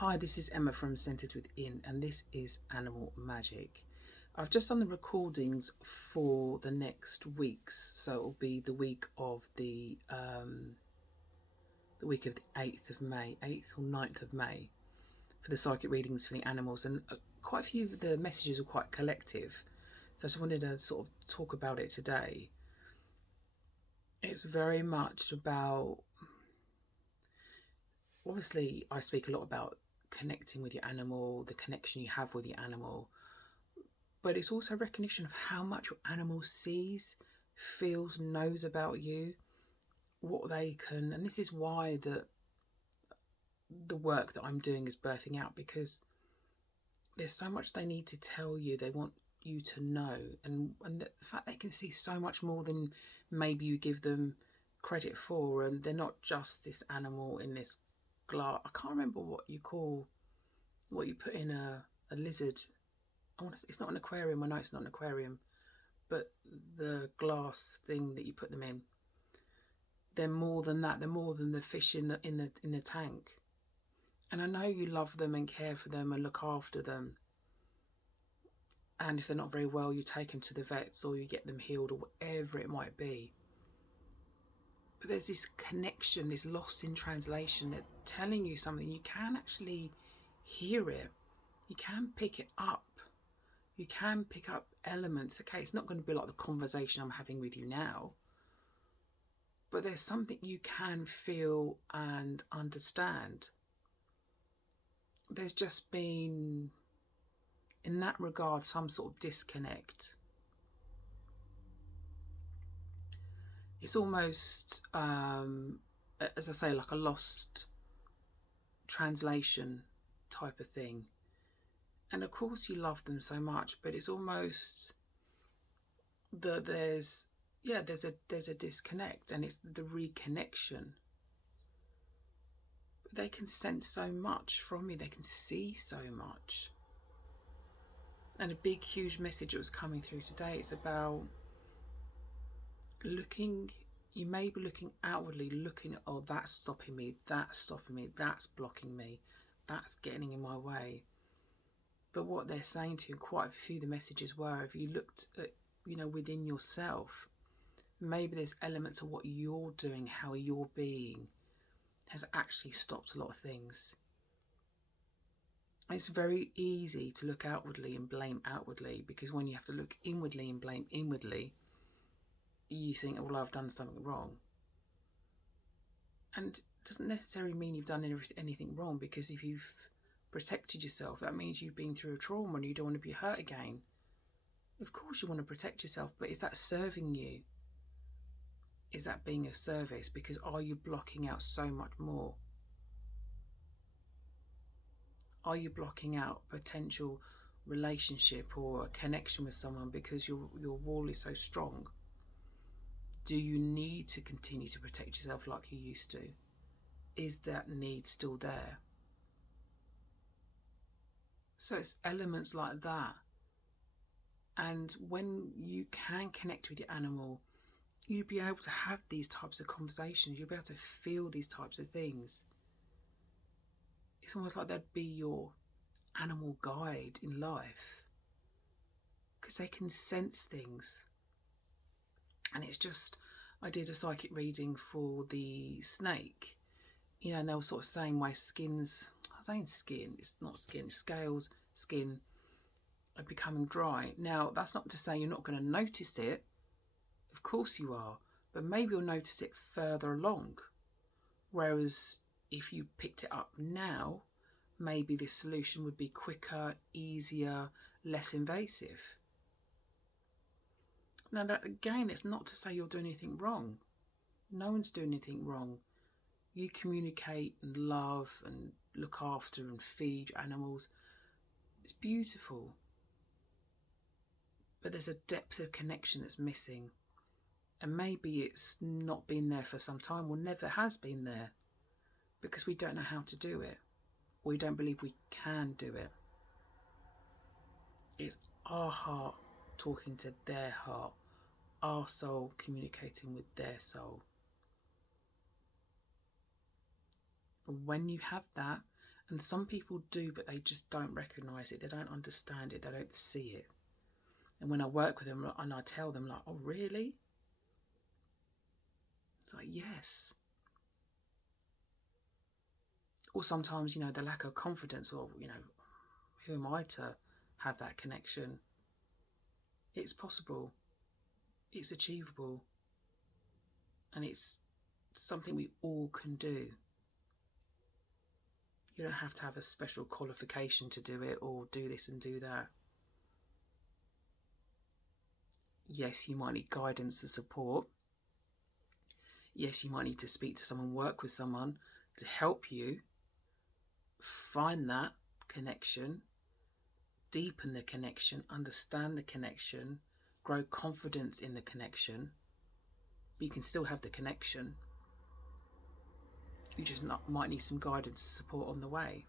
Hi, this is Emma from Centered Within, and this is Animal Magic. I've just done the recordings for the next weeks, so it'll be the week of the 8th of May, 8th or 9th of May, for the psychic readings for the animals, and quite a few of the messages are quite collective. So I just wanted to sort of talk about it today. It's very much about, obviously, I speak a lot about connecting with your animal, the connection you have with your animal, but it's also recognition of how much your animal sees, feels, knows about you, what they can. And this is why the work that I'm doing is birthing out, because there's so much they need to tell you, they want you to know, and the fact they can see so much more than maybe you give them credit for, and they're not just this animal in this glass. I can't remember what you put in a lizard. It's not an aquarium. I know it's not an aquarium, but the glass thing that you put them in. They're more than that. They're more than the fish in the tank. And I know you love them and care for them and look after them. And if they're not very well, you take them to the vets or you get them healed or whatever it might be. But there's this connection, this lost in translation, that telling you something, you can actually hear it. You can pick it up. You can pick up elements. Okay, it's not going to be like the conversation I'm having with you now, but there's something you can feel and understand. There's just been, in that regard, some sort of disconnect. It's almost, as I say, like a lost translation type of thing. And of course you love them so much, but it's almost that there's a disconnect, and it's the reconnection. They can sense so much from you, they can see so much. And a big huge message that was coming through today, it's about looking. You may be looking outwardly, looking at, oh, that's stopping me, that's blocking me, that's getting in my way. But what they're saying to you, quite a few of the messages were, if you looked at, within yourself, maybe there's elements of what you're doing, how you're being, has actually stopped a lot of things. It's very easy to look outwardly and blame outwardly, because when you have to look inwardly and blame inwardly, you think, well, I've done something wrong. And it doesn't necessarily mean you've done anything wrong, because if you've protected yourself, that means you've been through a trauma and you don't want to be hurt again. Of course you want to protect yourself, but is that serving you? Is that being of service? Because are you blocking out so much more? Are you blocking out potential relationship or a connection with someone because your wall is so strong? Do you need to continue to protect yourself like you used to? Is that need still there? So it's elements like that. And when you can connect with your animal, you'll be able to have these types of conversations. You'll be able to feel these types of things. It's almost like they'd be your animal guide in life, because they can sense things. And it's just, I did a psychic reading for the snake, and they were sort of saying my skin's, I was saying skin, it's not skin, scales, skin are becoming dry. Now, that's not to say you're not going to notice it. Of course you are, but maybe you'll notice it further along. Whereas if you picked it up now, maybe this solution would be quicker, easier, less invasive. Now, that again, it's not to say you're doing anything wrong. No one's doing anything wrong. You communicate and love and look after and feed animals. It's beautiful. But there's a depth of connection that's missing. And maybe it's not been there for some time, or never has been there, because we don't know how to do it. We don't believe we can do it. It's our heart talking to their heart, our soul communicating with their soul. When you have that, And some people do, but they just don't recognise it. They don't understand it. They don't see it. And when I work with them and I tell them, like, oh, really? It's like, yes. Or sometimes, you know, the lack of confidence, or, you know, who am I to have that connection? It's possible. It's achievable. And it's something we all can do. You don't have to have a special qualification to do it, or do this and do that. Yes, you might need guidance and support. Yes, you might need to speak to someone, work with someone to help you find that connection, deepen the connection, understand the connection, grow confidence in the connection. But you can still have the connection. You just might need some guidance and support on the way.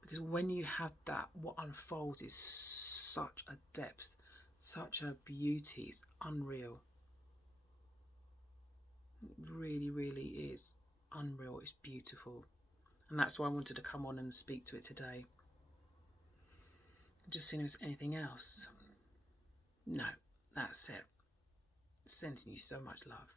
Because when you have that, what unfolds is such a depth, such a beauty. It's unreal. It really, really is unreal. It's beautiful. And that's why I wanted to come on and speak to it today. Just seeing if there's anything else. No, that's it. Sending you so much love.